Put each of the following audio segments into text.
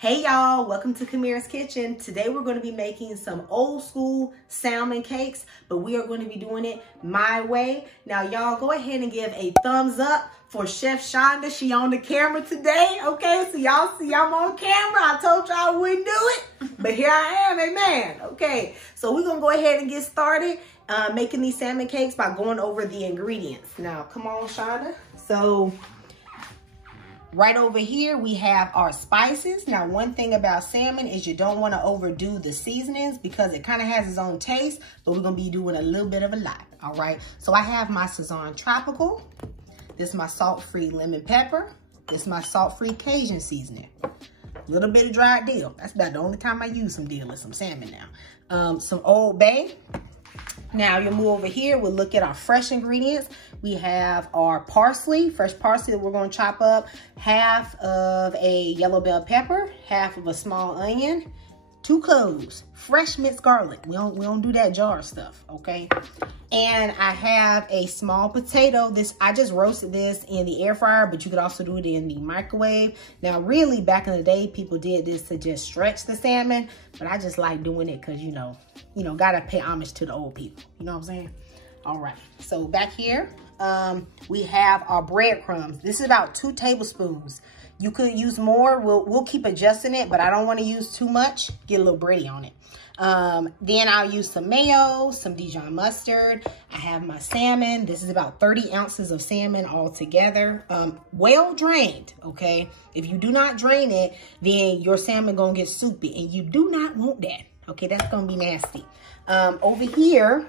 Hey y'all, welcome to Camira's Kitchen. Today we're going to be making some old school salmon cakes, but we are going to be doing it my way. Now y'all go ahead and give a thumbs up for Chef Shonda. She on the camera today, okay? So y'all see I'm on camera. I told y'all I wouldn't do it, but here I am, amen. Okay, so we're going to go ahead and get started making these salmon cakes by going over the ingredients. Now, come on, Shonda. So right over here, we have our spices. Now, one thing about salmon is you don't want to overdo the seasonings because it kind of has its own taste, but we're going to be doing a little bit of a lot, all right? So I have my Sazon Tropical. This is my salt-free lemon pepper. This is my salt-free Cajun seasoning. A little bit of dried dill. That's about the only time I use some dill is some salmon now. Some Old Bay. Now you move over here, we'll look at our fresh ingredients. We have our parsley, fresh parsley that we're gonna chop up, half of a yellow bell pepper, half of a small onion, 2 cloves, fresh minced garlic. We don't do that jar stuff, okay? And I have a small potato. I just roasted this in the air fryer, but you could also do it in the microwave. Now, really, back in the day, people did this to just stretch the salmon, but I just like doing it because, you know, gotta pay homage to the old people. You know what I'm saying? All right, so back here, we have our breadcrumbs. This is about 2 tablespoons. You could use more. We'll keep adjusting it, but I don't want to use too much. Get a little bready on it. Then I'll use some mayo, some Dijon mustard. I have my salmon. This is about 30 ounces of salmon all together. Well drained, okay? If you do not drain it, then your salmon gonna get soupy, and you do not want that, okay? That's gonna be nasty. Over here,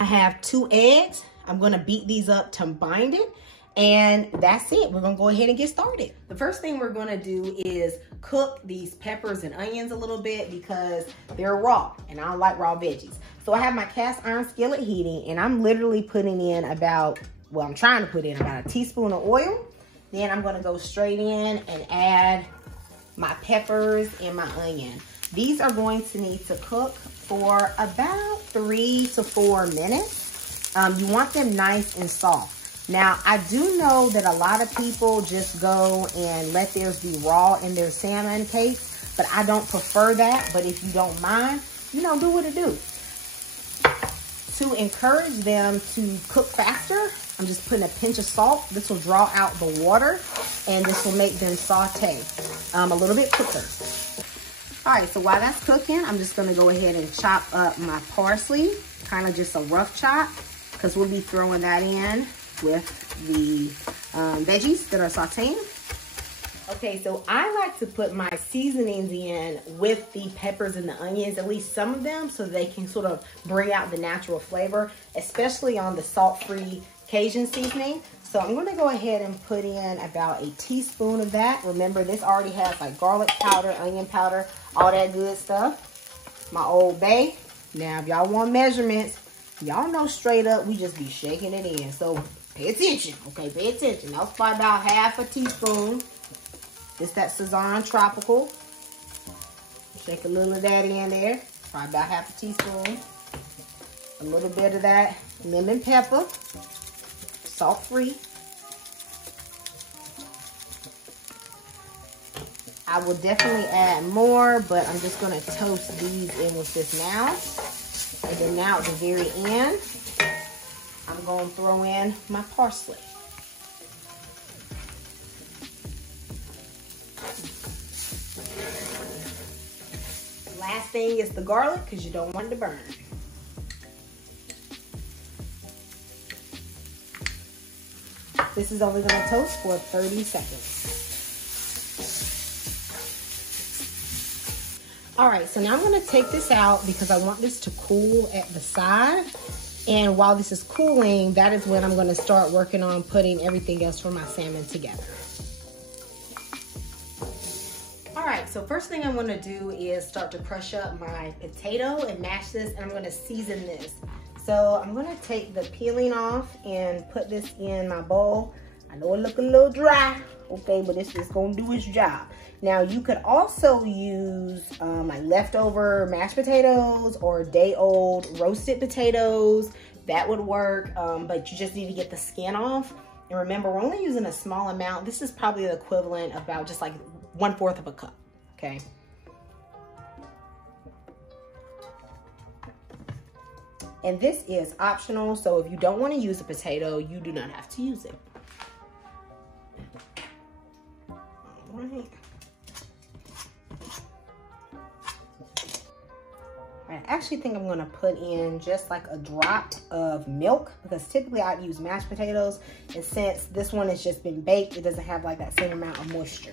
I have 2 eggs. I'm gonna beat these up to bind it. And that's it. We're gonna go ahead and get started. The first thing we're gonna do is cook these peppers and onions a little bit because they're raw and I don't like raw veggies. So I have my cast iron skillet heating and I'm literally putting in I'm trying to put in about a teaspoon of oil. Then I'm gonna go straight in and add my peppers and my onion. These are going to need to cook for about 3 to 4 minutes. You want them nice and soft. Now, I do know that a lot of people just go and let theirs be raw in their salmon cakes, but I don't prefer that. But if you don't mind, do what it do. To encourage them to cook faster, I'm just putting a pinch of salt. This will draw out the water, and this will make them saute a little bit quicker. All right, so while that's cooking, I'm just gonna go ahead and chop up my parsley, kind of just a rough chop, because we'll be throwing that in with the veggies that are sauteing. Okay, so I like to put my seasonings in with the peppers and the onions, at least some of them, so they can sort of bring out the natural flavor, especially on the salt-free Cajun seasoning. So I'm gonna go ahead and put in about a teaspoon of that. Remember, this already has like garlic powder, onion powder, all that good stuff. My Old Bay. Now, if y'all want measurements, y'all know straight up, we just be shaking it in. So pay attention, okay? Pay attention. I'll spot about half a teaspoon. It's that Sazon Tropical. Shake a little of that in there. Probably about half a teaspoon. A little bit of that lemon pepper. Salt-free. I will definitely add more, but I'm just gonna toast these in with this now. And then now at the very end, I'm going to throw in my parsley. Last thing is the garlic because you don't want it to burn. This is only going to toast for 30 seconds. All right, so now I'm gonna take this out because I want this to cool at the side. And while this is cooling, that is when I'm gonna start working on putting everything else for my salmon together. All right, so first thing I'm gonna do is start to crush up my potato and mash this, and I'm gonna season this. So I'm gonna take the peeling off and put this in my bowl. I know it looks a little dry, okay, but it's just gonna do its job. Now, you could also use like leftover mashed potatoes or day-old roasted potatoes. That would work, but you just need to get the skin off. And remember, we're only using a small amount. This is probably the equivalent of about just like 1/4 of a cup. okay? And this is optional, so if you don't want to use a potato, you do not have to use it. All right. I actually think I'm going to put in just like a drop of milk, because typically I'd use mashed potatoes, and since this one has just been baked, it doesn't have like that same amount of moisture.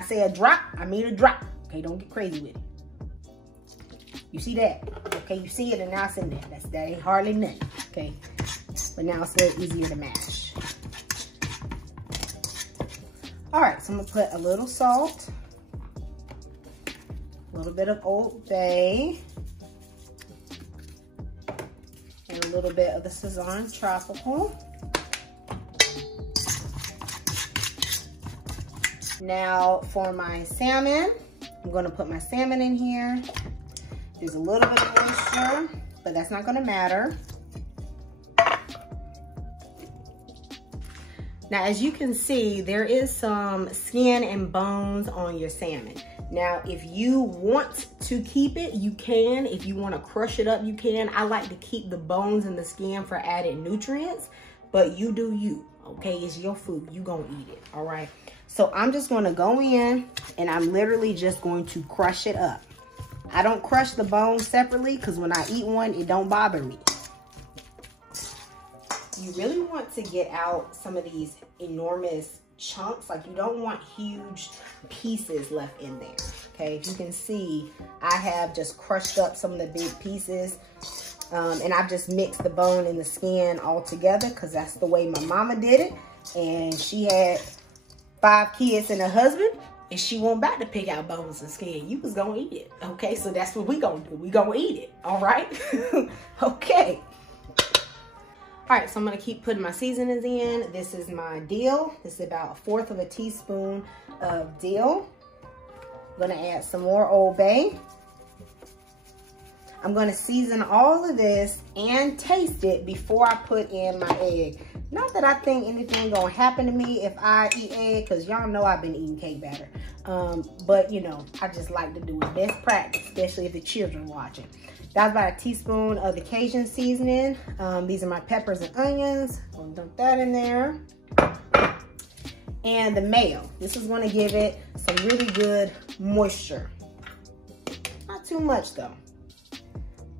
I say a drop, I mean a drop. Okay, don't get crazy with it. You see that? Okay, you see it, and now it's in there. That ain't hardly nothing, okay? But now it's a little easier to mash. All right, so I'm gonna put a little salt, a little bit of Old Bay, and a little bit of the Sazón Tropical. Now for my salmon, I'm gonna put my salmon in here. There's a little bit of moisture, but that's not gonna matter. Now, as you can see, there is some skin and bones on your salmon. Now, if you want to keep it, you can. If you want to crush it up, you can. I like to keep the bones and the skin for added nutrients, but you do you, okay? It's your food. You gonna eat it, all right? So I'm just gonna go in, and I'm literally just going to crush it up. I don't crush the bones separately, because when I eat one, it don't bother me. You really want to get out some of these enormous chunks. Like, you don't want huge pieces left in there, okay? If you can see, I have just crushed up some of the big pieces, and I've just mixed the bone and the skin all together, because that's the way my mama did it. And she had 5 kids and a husband, and she went back to pick out bones and skin. You was gonna eat it, okay? So that's what we gonna do. We gonna eat it, all right? Okay. All right, so I'm gonna keep putting my seasonings in. This is my dill. This is about 1/4 of a teaspoon of dill. I'm gonna add some more Old Bay. I'm gonna season all of this and taste it before I put in my egg. Not that I think anything gonna happen to me if I eat egg, because y'all know I've been eating cake batter. But you know, I just like to do it. Best practice, especially if the children watching. That's about a teaspoon of the Cajun seasoning. These are my peppers and onions. I'm gonna dump that in there. And the mayo. This is gonna give it some really good moisture. Not too much though.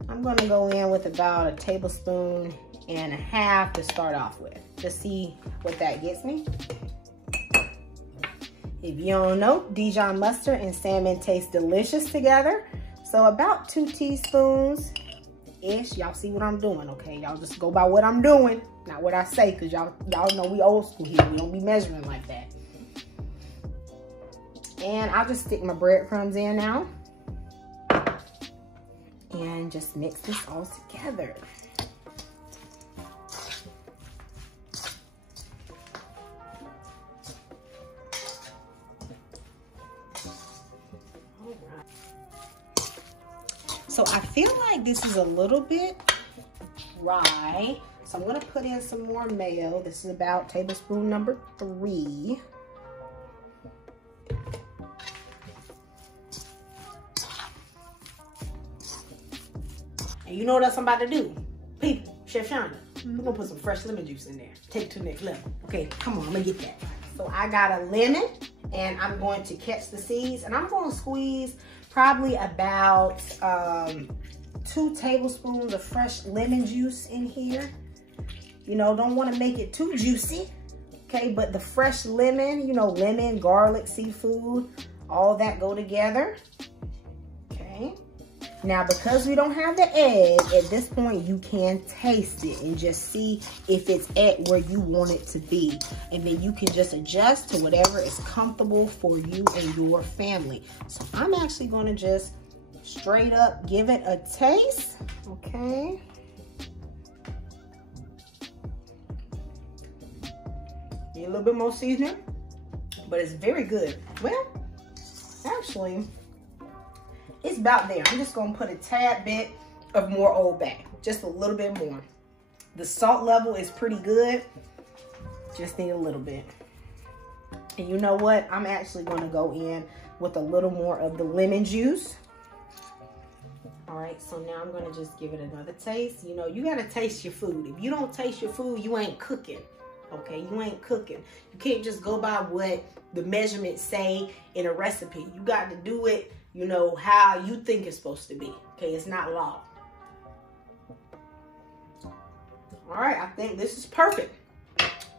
I'm gonna go in with about 1.5 tablespoons to start off with. Just see what that gets me. If you don't know, Dijon mustard and salmon taste delicious together. So about 2 teaspoons-ish. Y'all see what I'm doing, okay? Y'all just go by what I'm doing, not what I say, because y'all know we old school here. We don't be measuring like that. And I'll just stick my breadcrumbs in now. And just mix this all together. So I feel like this is a little bit dry. So I'm gonna put in some more mayo. This is about tablespoon number 3. And you know what else I'm about to do? People, Chef Shonda, we're gonna put some fresh lemon juice in there. Take it to the next level. Okay, come on, I'm gonna get that. So I got a lemon, and I'm going to catch the seeds, and I'm gonna squeeze probably about 2 tablespoons of fresh lemon juice in here. You know, don't want to make it too juicy, okay? But the fresh lemon, you know, lemon, garlic, seafood, all that go together, okay? Now, because we don't have the egg, at this point, you can taste it and just see if it's at where you want it to be. And then you can just adjust to whatever is comfortable for you and your family. So I'm actually going to just straight up give it a taste, okay? Need a little bit more seasoning, but it's very good. Well, actually, it's about there. I'm just gonna put a tad bit of more Old Bay, just a little bit more. The salt level is pretty good, just need a little bit. And you know what? I'm actually gonna go in with a little more of the lemon juice. All right, so now I'm gonna just give it another taste. You know, you gotta taste your food. If you don't taste your food, you ain't cooking, okay? You ain't cooking. You can't just go by what the measurements say in a recipe. You got to do it, you know, how you think it's supposed to be, okay? It's not law. All right, I think this is perfect.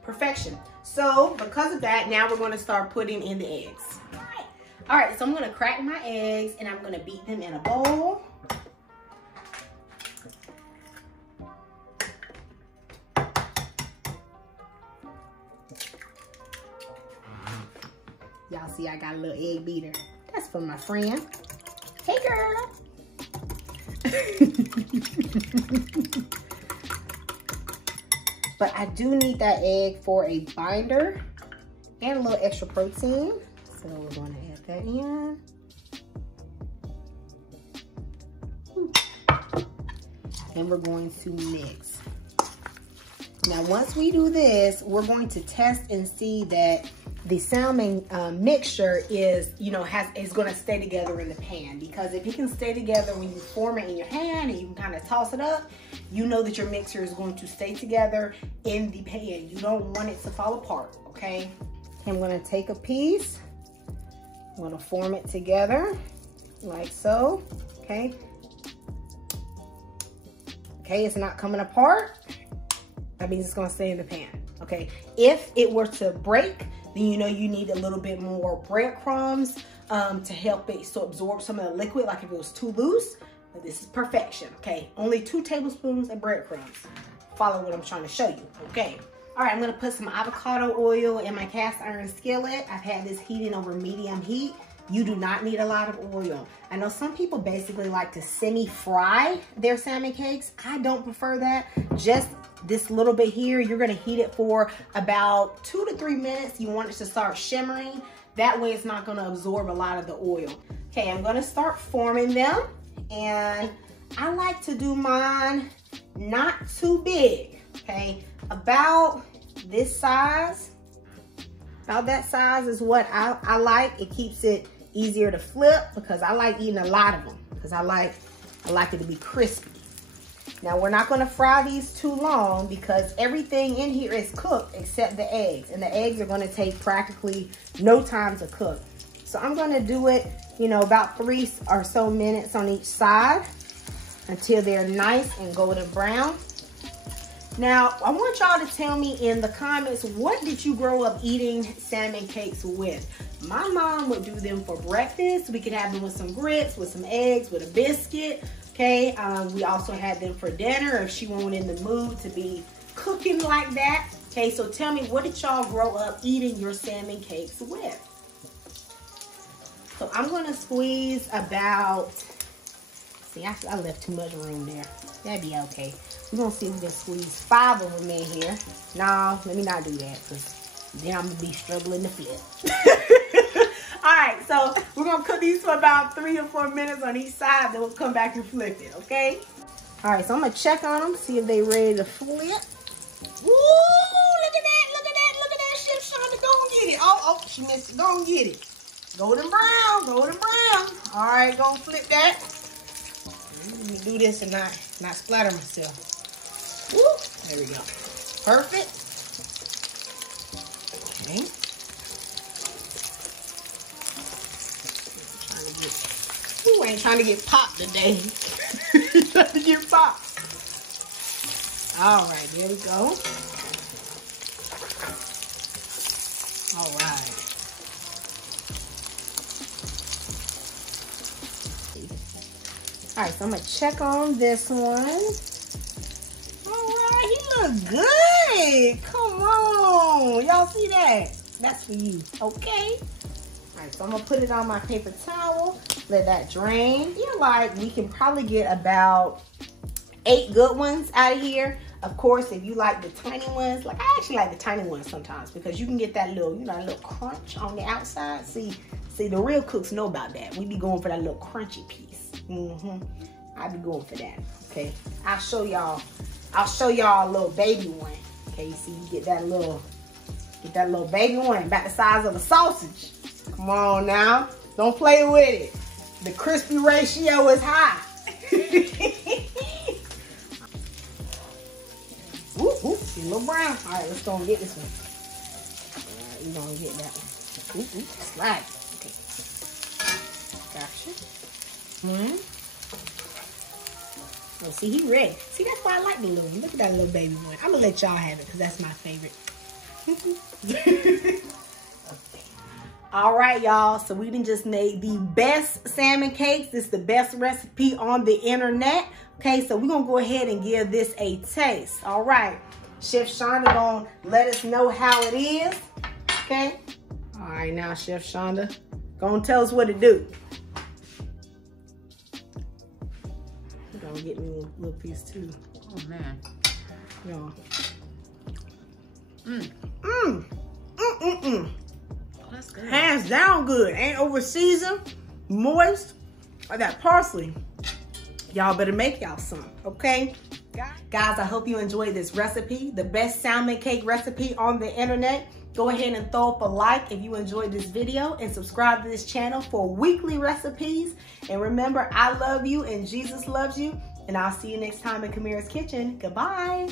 Perfection. So because of that, now we're gonna start putting in the eggs. All right, so I'm gonna crack my eggs and I'm gonna beat them in a bowl. Y'all see I got a little egg beater. That's for my friend. Hey, girl. But I do need that egg for a binder and a little extra protein. So we're going to add that in. And we're going to mix. Now, once we do this, we're going to test and see that the salmon mixture is, you know, is going to stay together in the pan. Because if it can stay together when you form it in your hand and you can kind of toss it up, you know that your mixture is going to stay together in the pan. You don't want it to fall apart, okay? I'm going to take a piece. I'm going to form it together like so, okay? Okay, it's not coming apart. That means it's going to stay in the pan, okay? If it were to break, then you know you need a little bit more breadcrumbs to help it so absorb some of the liquid, like if it was too loose. But this is perfection, okay? Only 2 tablespoons of breadcrumbs. Follow what I'm trying to show you, okay? All right, I'm gonna put some avocado oil in my cast iron skillet. I've had this heating over medium heat. You do not need a lot of oil. I know some people basically like to semi-fry their salmon cakes. I don't prefer that. Just this little bit here, you're gonna heat it for about 2 to 3 minutes. You want it to start shimmering. That way it's not gonna absorb a lot of the oil. Okay, I'm gonna start forming them. And I like to do mine not too big, okay? About this size. About that size is what I like. It keeps it easier to flip because I like eating a lot of them because I like it to be crispy. Now we're not gonna fry these too long because everything in here is cooked except the eggs, and the eggs are gonna take practically no time to cook. So I'm gonna do it, you know, about 3 or so minutes on each side until they're nice and golden brown. Now, I want y'all to tell me in the comments, what did you grow up eating salmon cakes with? My mom would do them for breakfast. We could have them with some grits, with some eggs, with a biscuit, okay? We also had them for dinner if she wasn't in the mood to be cooking like that. Okay, so tell me, what did y'all grow up eating your salmon cakes with? So I'm gonna squeeze about, see, I left too much room there. That'd be okay. We're gonna see if we can squeeze 5 of them in here. No, let me not do that because then I'm gonna be struggling to flip. All right, so we're gonna cook these for about 3 or 4 minutes on each side, then we'll come back and flip it, okay? All right, so I'm gonna check on them, see if they're ready to flip. Ooh, look at that, look at that, look at that, Chef Shonda, go and get it. Oh, she missed it, go and get it. Golden brown, golden brown. All right, go and flip that. Let me do this and not splatter myself. Woo, there we go. Perfect. Okay. I ain't trying to get popped today. Trying to get popped. All right, there we go. All right. All right, so I'm gonna check on this one. All right, he look good. Come on, y'all see that? That's for you, okay? All right, so I'm gonna put it on my paper towel, let that drain. You're like, we can probably get about 8 good ones out of here. Of course, if you like the tiny ones, like I actually like the tiny ones sometimes because you can get that little, you know, that little crunch on the outside. See, the real cooks know about that. We be going for that little crunchy piece. I'll be going for that. Okay, I'll show y'all a little baby one. Okay, you see, you get that little baby one about the size of a sausage. Come on now. Don't play with it. The crispy ratio is high. Ooh, ooh, see a little brown. All right, let's go and get this one. All right, we're gonna get that one. Ooh, ooh, that's right. Okay. Gotcha. Oh, see, he ready. See, that's why I like the little one. Look at that little baby one. I'm gonna let y'all have it because that's my favorite. Okay. All right, y'all. So we done just made the best salmon cakes. This is the best recipe on the internet. Okay, so we're gonna go ahead and give this a taste. All right, Chef Shonda gonna let us know how it is. Okay. All right, now Chef Shonda gonna tell us what to do. I'm gonna get me a little piece too. Oh man. Y'all. That's good. Hands down good. Ain't over seasoned, moist. I got parsley. Y'all better make y'all some, okay? Guys, I hope you enjoyed this recipe, the best salmon cake recipe on the internet. Go ahead and throw up a like if you enjoyed this video and subscribe to this channel for weekly recipes. And remember, I love you and Jesus loves you. And I'll see you next time in Camirra's Kitchen. Goodbye.